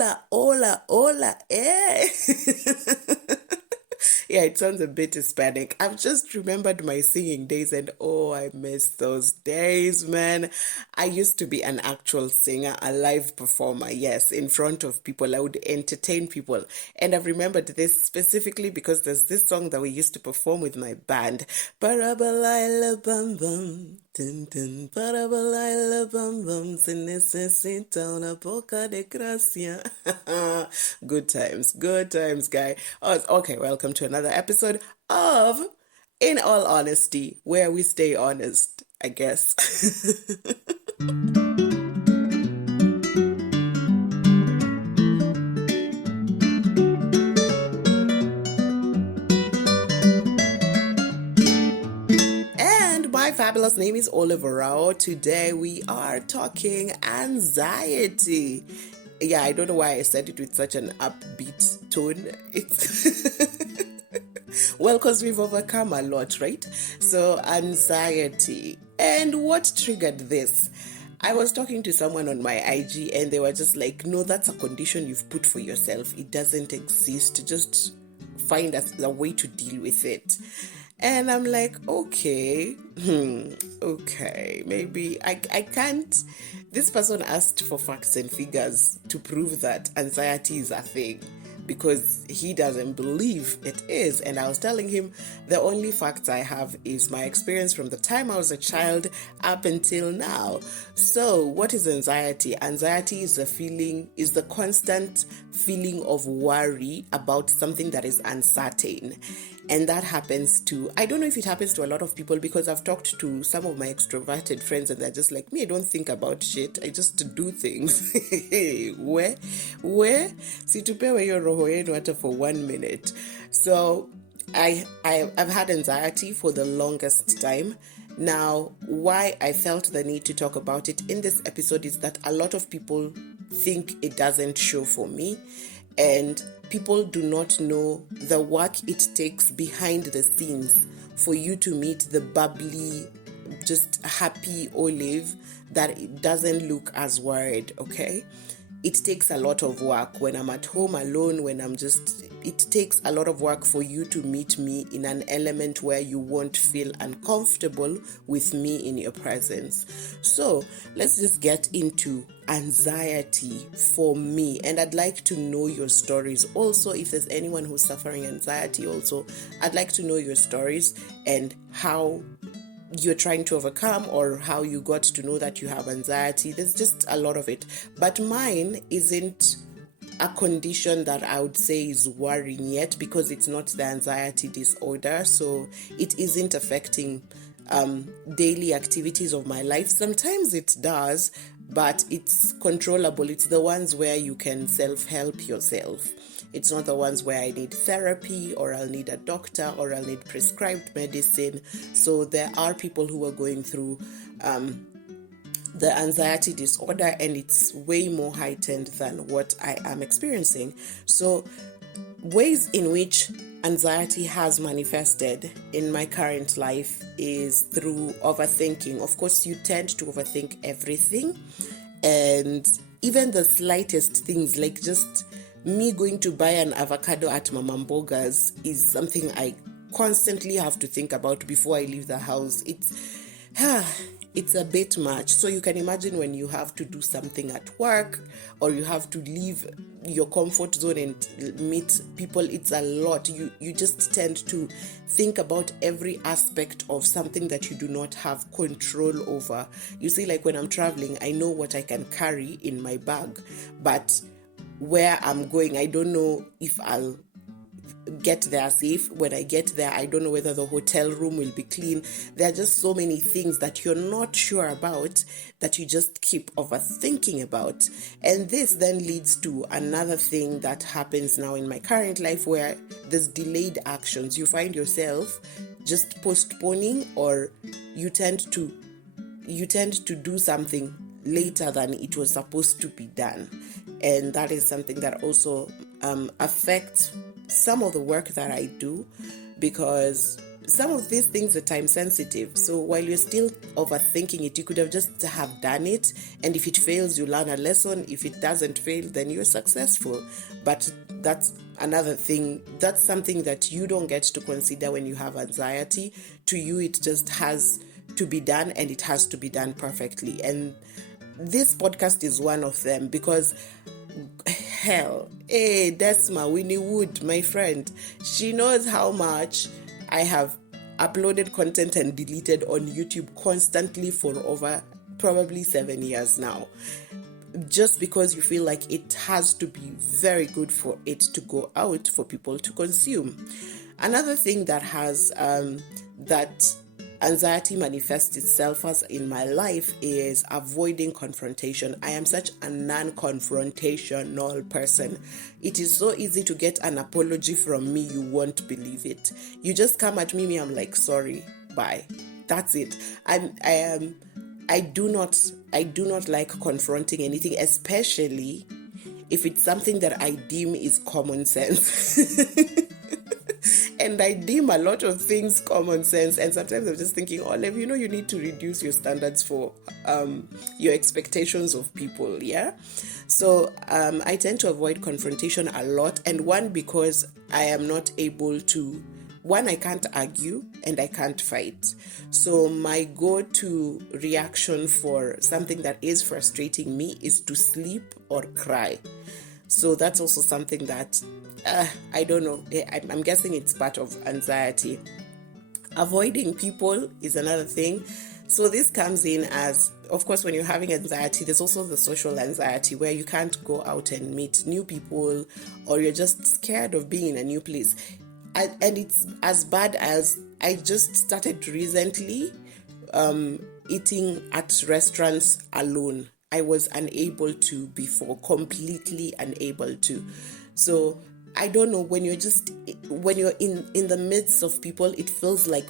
hola, hola, hola, eh. Yeah, it sounds a bit Hispanic. I've just remembered my singing days and oh, I miss those days, man. I used to be an actual singer, a live performer, yes, in front of people. I would entertain people. And I've remembered this specifically because there's this song that we used to perform with my band. Parabalaila bum bum. Dun, dun, parabalaila bum bum. Se necesita una poca de gracia. Good times, guy. Oh, okay, welcome to another episode of In All Honesty, where we stay honest, I guess. And my fabulous name is Orawo. Today we are talking anxiety. Yeah, I don't know why I said it with such an upbeat tone. It's well, because we've overcome a lot, right? So, anxiety. And what triggered this? I was talking to someone on my IG and they were just like, no, that's a condition you've put for yourself. It doesn't exist. Just find a way to deal with it. And I'm like, okay, okay, maybe I can't. This person asked for facts and figures to prove that anxiety is a thing because he doesn't believe it is. And I was telling him the only facts I have is my experience from the time I was a child up until now. So what is anxiety? Anxiety is the constant feeling of worry about something that is uncertain. And that happens to, I don't know if it happens to a lot of people because I've talked to some of my extroverted friends and they're just like, me, I don't think about shit. I just do things. Where? Situpewe yo roho yenu hata for 1 minute. So I've had anxiety for the longest time. Now, why I felt the need to talk about it in this episode is that a lot of people think it doesn't show for me. And people do not know the work it takes behind the scenes for you to meet the bubbly, just happy Olive that it doesn't look as worried, okay? It takes a lot of work when I'm at home alone, it takes a lot of work for you to meet me in an element where you won't feel uncomfortable with me in your presence. So let's just get into anxiety for me. And I'd like to know your stories. Also, if there's anyone who's suffering anxiety also, I'd like to know your stories and how you're trying to overcome or how you got to know that you have anxiety. There's just a lot of it. But mine isn't a condition that I would say is worrying yet because it's not the anxiety disorder. So it isn't affecting daily activities of my life. Sometimes it does, but it's controllable. It's the ones where you can self-help yourself. It's not the ones where I need therapy or I'll need a doctor or I'll need prescribed medicine. So there are people who are going through the anxiety disorder and it's way more heightened than what I am experiencing. So ways in which anxiety has manifested in my current life is through overthinking. Of course, you tend to overthink everything and even the slightest things like just me going to buy an avocado at Mama Mboga's is something I constantly have to think about before I leave the house. It's a bit much. So you can imagine when you have to do something at work or you have to leave your comfort zone and meet people, it's a lot. You just tend to think about every aspect of something that you do not have control over. You see, like when I'm traveling, I know what I can carry in my bag, but where I'm going, I don't know if I'll get there safe. When I get there, I don't know whether the hotel room will be clean. There are just so many things that you're not sure about that you just keep overthinking about. And this then leads to another thing that happens now in my current life where there's delayed actions. You find yourself just postponing or you tend to do something later than it was supposed to be done. And that is something that also affects some of the work that I do because some of these things are time sensitive. So while you're still overthinking it, you could have just have done it. And if it fails, you learn a lesson. If it doesn't fail, then you're successful. But that's another thing. That's something that you don't get to consider when you have anxiety. To you, it just has to be done, and it has to be done perfectly. And this podcast is one of them, because hell, hey, Desma Winnie Wood, my friend, she knows how much I have uploaded content and deleted on YouTube constantly for over probably 7 years now, just because you feel like it has to be very good for it to go out for people to consume. Another thing that has that anxiety manifests itself as in my life is avoiding confrontation. I am such a non-confrontational person. It is so easy to get an apology from me, you won't believe it. You just come at me, I'm like, sorry, bye. That's it. I do not like confronting anything, especially if it's something that I deem is common sense. And I deem a lot of things common sense. And sometimes I'm just thinking, Olive, you need to reduce your standards for your expectations of people, yeah? So I tend to avoid confrontation a lot. And one, because I am not able to, I can't argue and I can't fight. So my go-to reaction for something that is frustrating me is to sleep or cry. So that's also something that, I don't know, I'm guessing it's part of anxiety. Avoiding people is another thing. So this comes in as, of course, when you're having anxiety, there's also the social anxiety where you can't go out and meet new people, or you're just scared of being in a new place. And it's as bad as, I just started recently eating at restaurants alone. I was unable to before, completely unable to. So I don't know, when you're in the midst of people, it feels like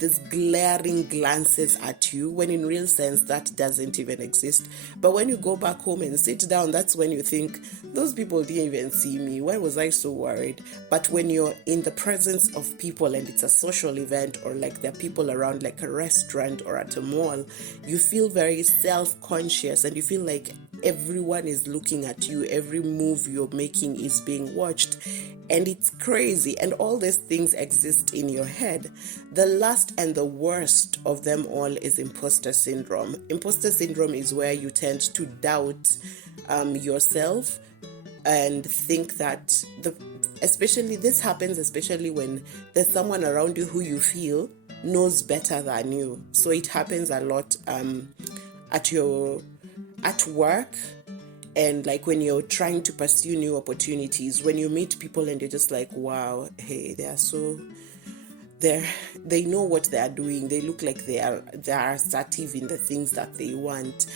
there's glaring glances at you, when in real sense that doesn't even exist. But when you go back home and sit down, that's when you think, those people didn't even see me. Why was I so worried? But when you're in the presence of people and it's a social event, or like there are people around, like a restaurant or at a mall, you feel very self-conscious and you feel like everyone is looking at you. Every move you're making is being watched. And it's crazy. And all these things exist in your head. The last and the worst of them all is imposter syndrome. Imposter syndrome is where you tend to doubt yourself and think that this happens especially when there's someone around you who you feel knows better than you. So it happens a lot at work, and like when you're trying to pursue new opportunities, when you meet people and you're just like, wow, hey, they know what they are doing. They look like they are assertive in the things that they want.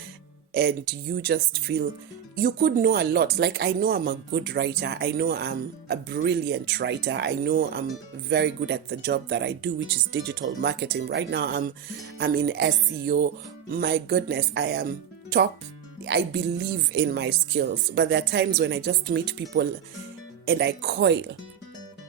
And you just feel you could know a lot. Like, I know I'm a good writer. I know I'm a brilliant writer. I know I'm very good at the job that I do, which is digital marketing. Right now, I'm in SEO. My goodness, I am top. I believe in my skills. But there are times when I just meet people and I coil,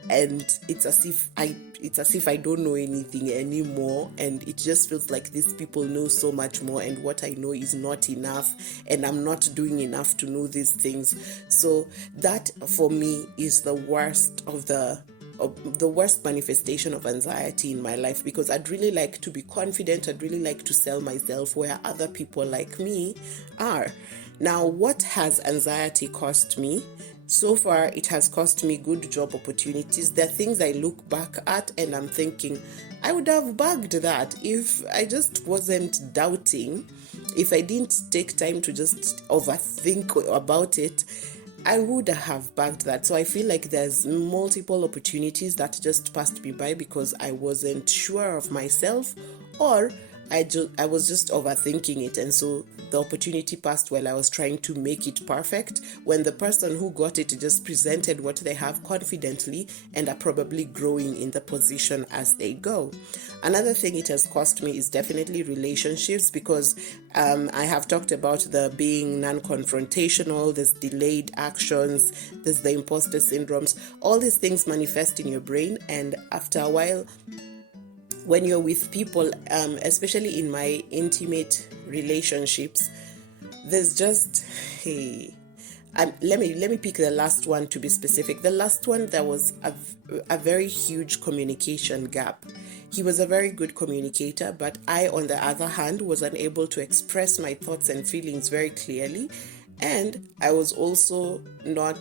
and it's as if I don't know anything anymore, and it just feels like these people know so much more, and what I know is not enough, and I'm not doing enough to know these things. So that for me is the worst of the worst manifestation of anxiety in my life, because I'd really like to be confident. I'd really like to sell myself where other people like me are. Now, what has anxiety cost me? So far, it has cost me good job opportunities. There are things I look back at and I'm thinking, I would have bagged that if I just wasn't doubting, if I didn't take time to just overthink about it, I would have bagged that. So I feel like there's multiple opportunities that just passed me by because I wasn't sure of myself, or I was just overthinking it, and so the opportunity passed while I was trying to make it perfect, when the person who got it just presented what they have confidently and are probably growing in the position as they go. Another thing it has cost me is definitely relationships, because I have talked about the being non-confrontational, there's delayed actions, there's the imposter syndromes. All these things manifest in your brain, and after a while, when you're with people, especially in my intimate relationships, there's just, hey, let me pick the last one to be specific. The last one, there was a very huge communication gap. He was a very good communicator, but I, on the other hand, was unable to express my thoughts and feelings very clearly, and I was also not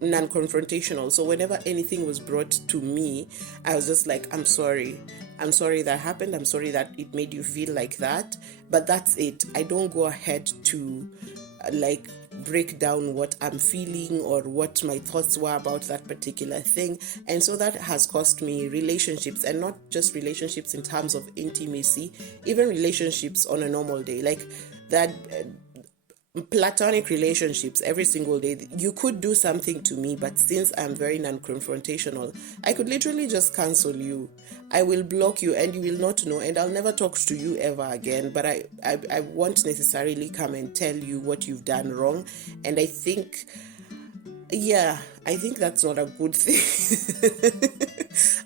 non-confrontational. So whenever anything was brought to me, I was just like, I'm sorry that happened, I'm sorry that it made you feel like that, but that's it. I don't go ahead to like break down what I'm feeling or what my thoughts were about that particular thing. And so that has cost me relationships, and not just relationships in terms of intimacy, even relationships on a normal day, like that platonic relationships. Every single day you could do something to me, but since I'm very non-confrontational, I could literally just cancel you. I will block you and you will not know, and I'll never talk to you ever again. But I won't necessarily come and tell you what you've done wrong. And I think that's not a good thing.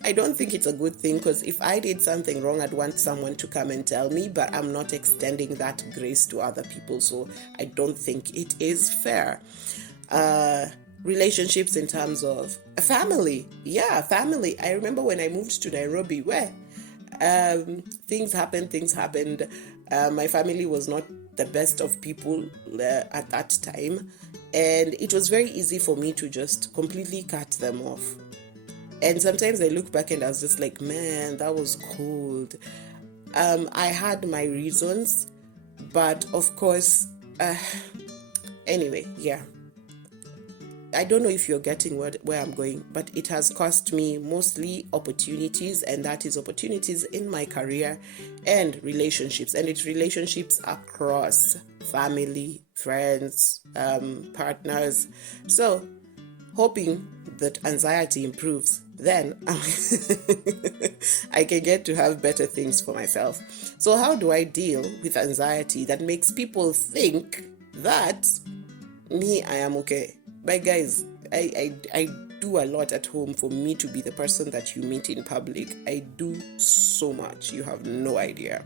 I don't think it's a good thing, because if I did something wrong, I'd want someone to come and tell me, but I'm not extending that grace to other people, so I don't think it is fair. Relationships in terms of family. Family. I remember when I moved to Nairobi, where things happened. My family was not the best of people at that time, and it was very easy for me to just completely cut them off. And sometimes I look back and I was just like, man, that was cold. I had my reasons, but of course, anyway, I don't know if you're getting where I'm going, but it has cost me mostly opportunities, and that is opportunities in my career and relationships. And it's relationships across family, friends, partners. So, hoping that anxiety improves, then I can get to have better things for myself. So how do I deal with anxiety that makes people think that I am okay? But guys, I do a lot at home for me to be the person that you meet in public. I do so much. You have no idea.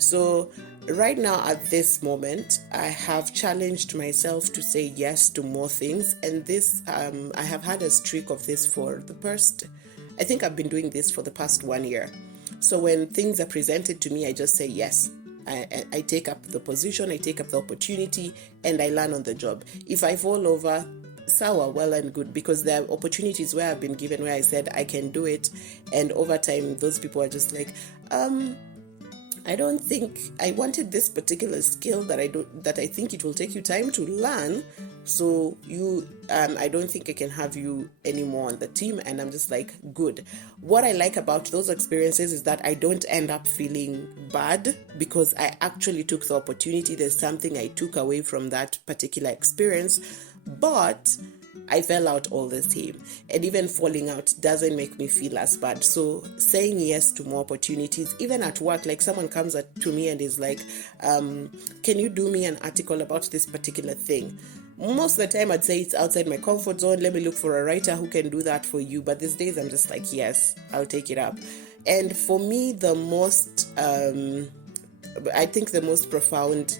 So right now at this moment, I have challenged myself to say yes to more things. And this, I have had a streak of this for the past, I think I've been doing this for the past 1 year. So when things are presented to me, I just say yes. I take up the position, I take up the opportunity, and I learn on the job. If I fall over, sawa, well and good, because there are opportunities where I've been given where I said I can do it, and over time those people are just like, I don't think I wanted this particular skill that I think it will take you time to learn. So I don't think I can have you anymore on the team. And I'm just like, good. What I like about those experiences is that I don't end up feeling bad because I actually took the opportunity. There's something I took away from that particular experience, but I fell out all the same. And even falling out doesn't make me feel as bad. So saying yes to more opportunities, even at work, like someone comes to me and is like, can you do me an article about this particular thing? Most of the time I'd say it's outside my comfort zone. Let me look for a writer who can do that for you. But these days I'm just like, yes, I'll take it up. And for me, the most profound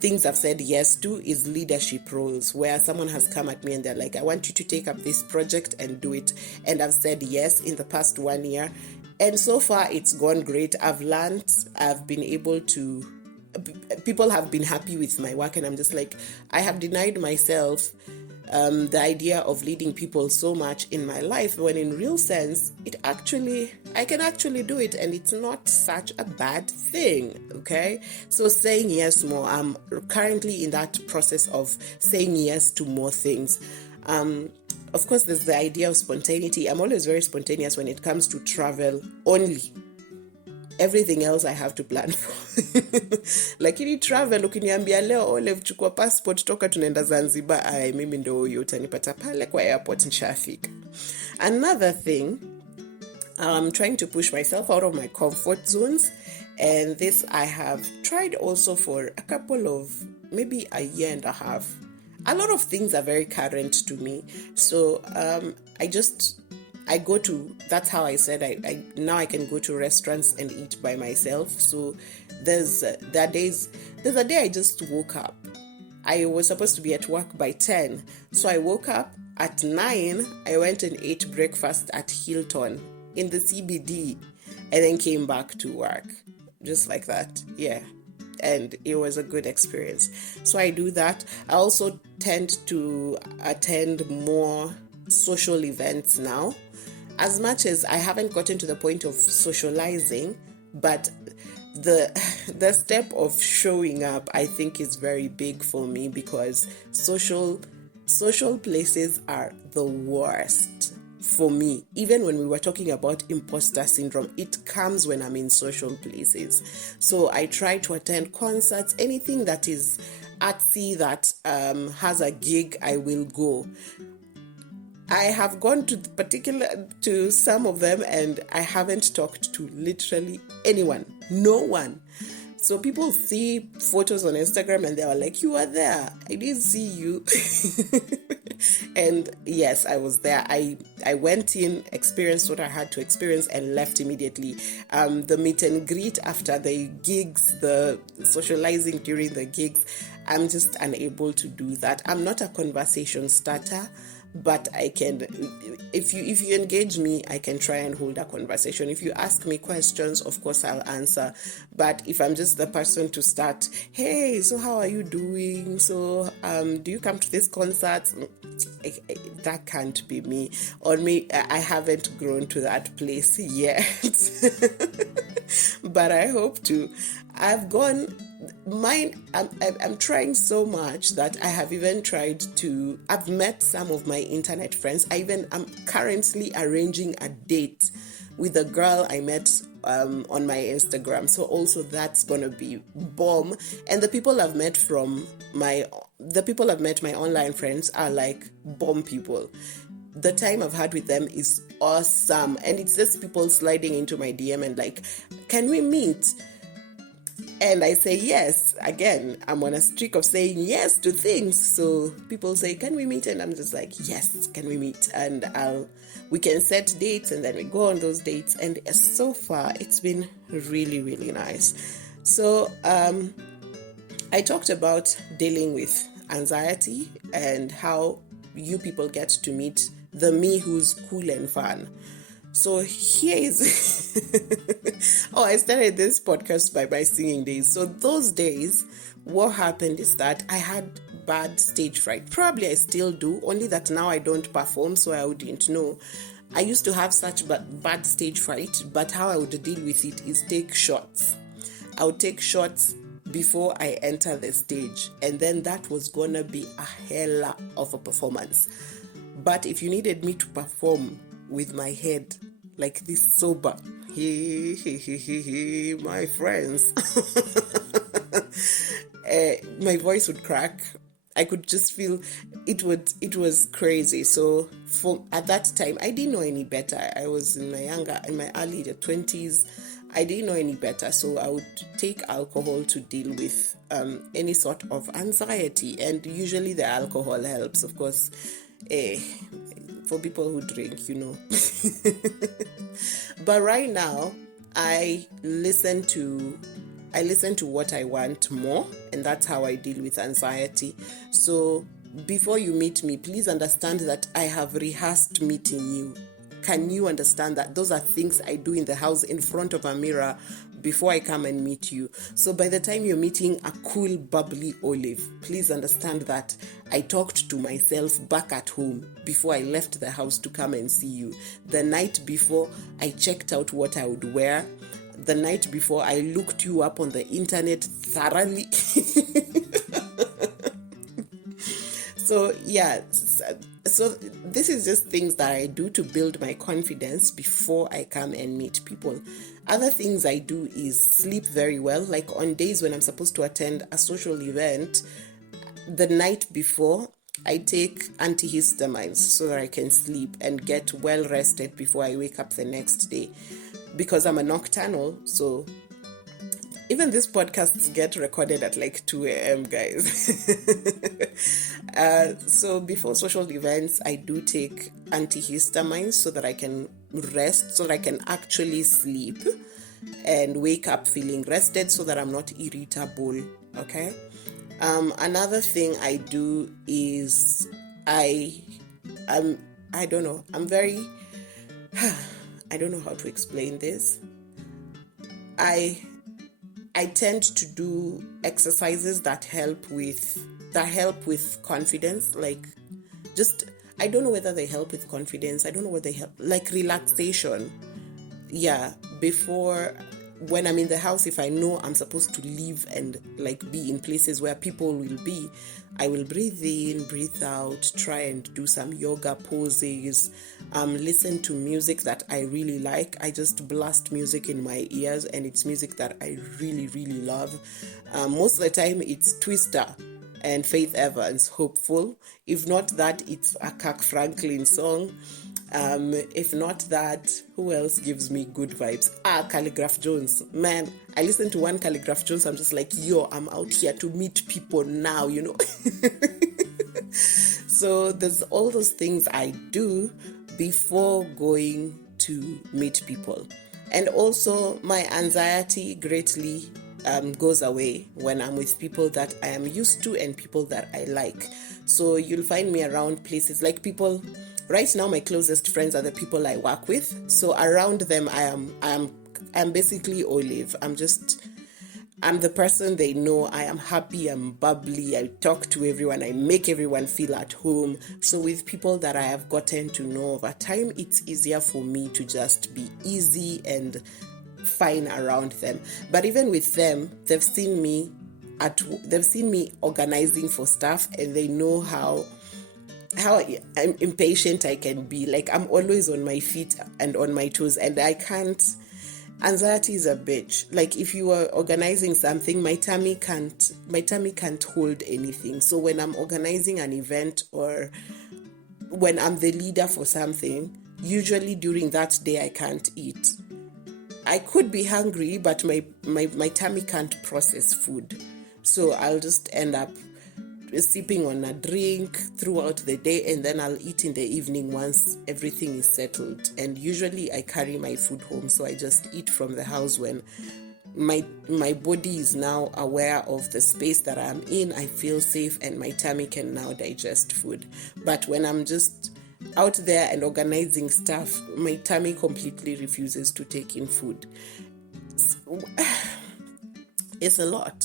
things I've said yes to is leadership roles, where someone has come at me and they're like, I want you to take up this project and do it. And I've said yes in the past 1 year. And so far it's gone great. I've learned, I've been able to, people have been happy with my work, and I'm just like, I have denied myself the idea of leading people so much in my life, when in real sense, I can actually do it, and it's not such a bad thing, okay? So saying yes more, I'm currently in that process of saying yes to more things. Of course, there's the idea of spontaneity. I'm always very spontaneous when it comes to travel only. Everything else I have to plan for. Lakini travel, ukiniambia leo Olive chukua passport toka tunaenda Zanzibar, mimi ndo huyo utanipata pale kwa airport nishafika. Another thing, I'm trying to push myself out of my comfort zones, and this I have tried also for a couple of, maybe a year and a half. A lot of things are very current to me, so that's how I said I now I can go to restaurants and eat by myself. So there's a day I just woke up. I was supposed to be at work by 10. So I woke up at 9. I went and ate breakfast at Hilton in the CBD and then came back to work. Just like that. Yeah. And it was a good experience. So I do that. I also tend to attend more social events now. As much as I haven't gotten to the point of socializing, but the step of showing up, I think, is very big for me, because social places are the worst for me. Even when we were talking about imposter syndrome, it comes when I'm in social places. So I try to attend concerts, anything that is artsy, that has a gig, I will go. I have gone to some of them, and I haven't talked to literally anyone. No one. So people see photos on Instagram and they are like, you were there. I didn't see you. And yes, I was there. I went in, experienced what I had to experience, and left immediately. The meet and greet after the gigs, the socializing during the gigs, I'm just unable to do that. I'm not a conversation starter, but I can, if you engage me, I can try and hold a conversation. If you ask me questions, of course I'll answer. But if I'm just the person to start, hey, so how are you doing? So do you come to this concert? That can't be me. Or me, I haven't grown to that place yet. But I hope to. I'm trying so much that I have even I've met some of my internet friends. I'm currently arranging a date with a girl I met on my Instagram. So also that's gonna be bomb. And the people I've met my online friends are like bomb people. The time I've had with them is awesome. And it's just people sliding into my DM and like, can we meet? And I say yes. Again, I'm on a streak of saying yes to things. So people say, can we meet? And I'm just like, yes, can we meet? And we can set dates, and then we go on those dates. And so far, it's been really, really nice. So I talked about dealing with anxiety and how you people get to meet the me who's cool and fun. So here is I started this podcast by my singing days. So those days, what happened is that I had bad stage fright. Probably I still do, only that now I don't perform, so I wouldn't know. I used to have such bad stage fright, but how I would deal with it is take shots. I would take shots before I enter the stage, and then that was gonna be a hell of a performance. But if you needed me to perform with my head like this sober, hey, my friends, my voice would crack. I could just feel it was crazy. So at that time, I didn't know any better. I was in my early 20s. I didn't know any better, so I would take alcohol to deal with any sort of anxiety, and usually the alcohol helps, of course. For people who drink, But right now, I listen to what I want more, and that's how I deal with anxiety. So before you meet me, please understand that I have rehearsed meeting you. Can you understand that? Those are things I do in the house in front of a mirror before I come and meet you. So by the time you're meeting a cool, bubbly Olive, please understand that I talked to myself back at home before I left the house to come and see you. The night before, I checked out what I would wear. The night before, I looked you up on the internet thoroughly. So yeah, so this is just things that I do to build my confidence before I come and meet people. Other things I do is sleep very well. Like on days when I'm supposed to attend a social event, the night before, I take antihistamines so that I can sleep and get well rested before I wake up the next day. Because I'm a nocturnal, so Even these podcasts get recorded at like 2 a.m., guys. So before social events, I do take antihistamines so that I can rest, so that I can actually sleep and wake up feeling rested so that I'm not irritable, okay? Another thing I do is I don't know, I'm very, I don't know how to explain this. I tend to do exercises that help with confidence, like just, I don't know whether they help with confidence. I don't know what they help, like relaxation. Yeah, before, when I'm in the house, if I know I'm supposed to leave and like be in places where people will be, I will breathe in, breathe out, try and do some yoga poses, listen to music that I really like. I just blast music in my ears, and it's music that I really, really love. Most of the time, it's Twister and Faith Evans, Hopeful. If not that, it's a Kirk Franklin song. If not that, who else gives me good vibes? Calligraph Jones. Man, I listen to one Calligraph Jones, I'm just like, yo, I'm out here to meet people now, you know. So there's all those things I do before going to meet people. And also my anxiety greatly goes away when I'm with people that I am used to and people that I like. So you'll find me around places like people. Right now, my closest friends are the people I work with. So around them, I'm basically Olive. I'm the person they know. I am happy, I'm bubbly, I talk to everyone, I make everyone feel at home. So with people that I have gotten to know over time, it's easier for me to just be easy and fine around them. But even with them, they've seen me organizing for stuff, and they know how I'm impatient I can be. Like, I'm always on my feet and on my toes, and I can't. Anxiety is a bitch. Like, if you are organizing something, my tummy can't hold anything. So when I'm organizing an event or when I'm the leader for something, usually during that day I can't eat. I could be hungry, but my tummy can't process food. So I'll just end up sipping on a drink throughout the day, and then I'll eat in the evening once everything is settled. And usually I carry my food home, so I just eat from the house when my body is now aware of the space that I'm in. I feel safe and my tummy can now digest food. But when I'm just out there and organizing stuff, my tummy completely refuses to take in food. It's a lot,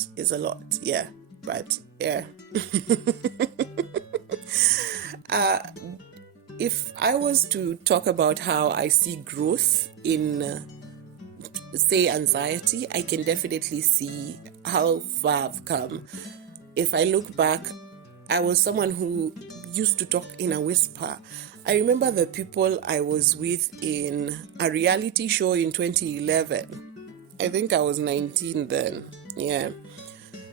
yeah. But yeah. If I was to talk about how I see growth in, say, anxiety, I can definitely see how far I've come. If I look back, I was someone who used to talk in a whisper. I remember the people I was with in a reality show in 2011. I think I was 19 then. Yeah.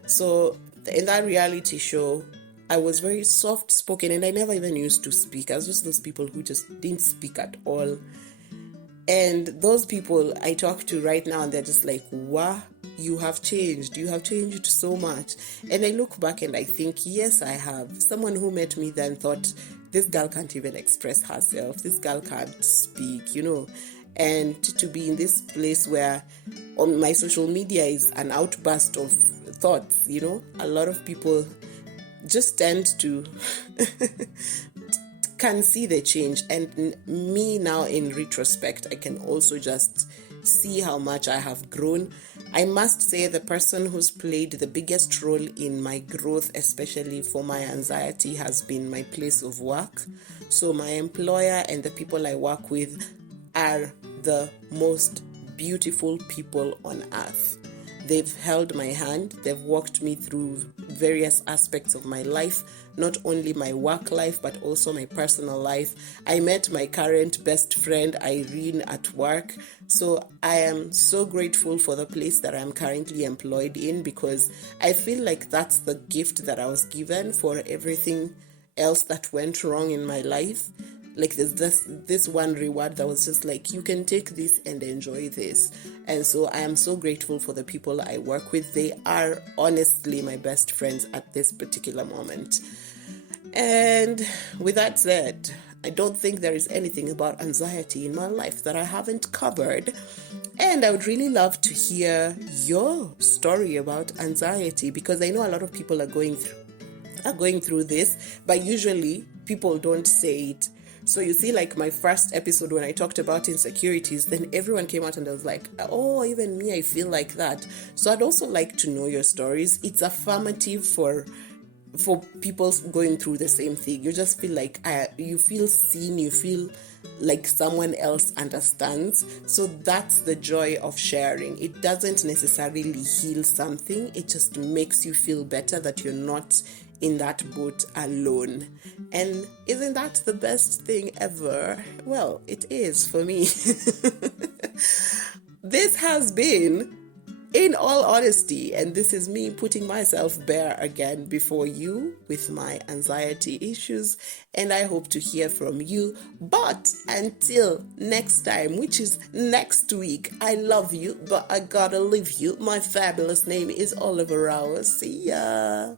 So in that reality show, I was very soft-spoken, and I never even used to speak. I was just those people who just didn't speak at all. And those people I talk to right now, and they're just like, wow, you have changed. You have changed so much. And I look back and I think, yes, I have. Someone who met me then thought, this girl can't even express herself. This girl can't speak, you know. And to be in this place where on my social media is an outburst of thoughts, you know, a lot of people just tend to can see the change. And me now, in retrospect, I can also just see how much I have grown. I must say the person who's played the biggest role in my growth, especially for my anxiety, has been my place of work. So my employer and the people I work with are the most beautiful people on earth. They've held my hand. They've walked me through various aspects of my life, not only my work life, but also my personal life. I met my current best friend, Irene, at work. So I am so grateful for the place that I'm currently employed in, because I feel like that's the gift that I was given for everything else that went wrong in my life. Like there's this one reward that was just like, you can take this and enjoy this. And so I am so grateful for the people I work with. They are honestly my best friends at this particular moment. And with that said, I don't think there is anything about anxiety in my life that I haven't covered. And I would really love to hear your story about anxiety, because I know a lot of people are going through this, but usually people don't say it. So you see, like my first episode when I talked about insecurities, then everyone came out and I was like, oh, even me, I feel like that. So I'd also like to know your stories. It's affirmative for people going through the same thing. You just feel like you feel seen, you feel like someone else understands. So that's the joy of sharing. It doesn't necessarily heal something, it just makes you feel better that you're not in that boat alone. And isn't that the best thing ever? Well, it is for me. This has been In All Honesty, and this is me putting myself bare again before you with my anxiety issues, and I hope to hear from you. But until next time, which is next week, I love you, but I gotta leave you. My fabulous name is Orawo Olave. See ya.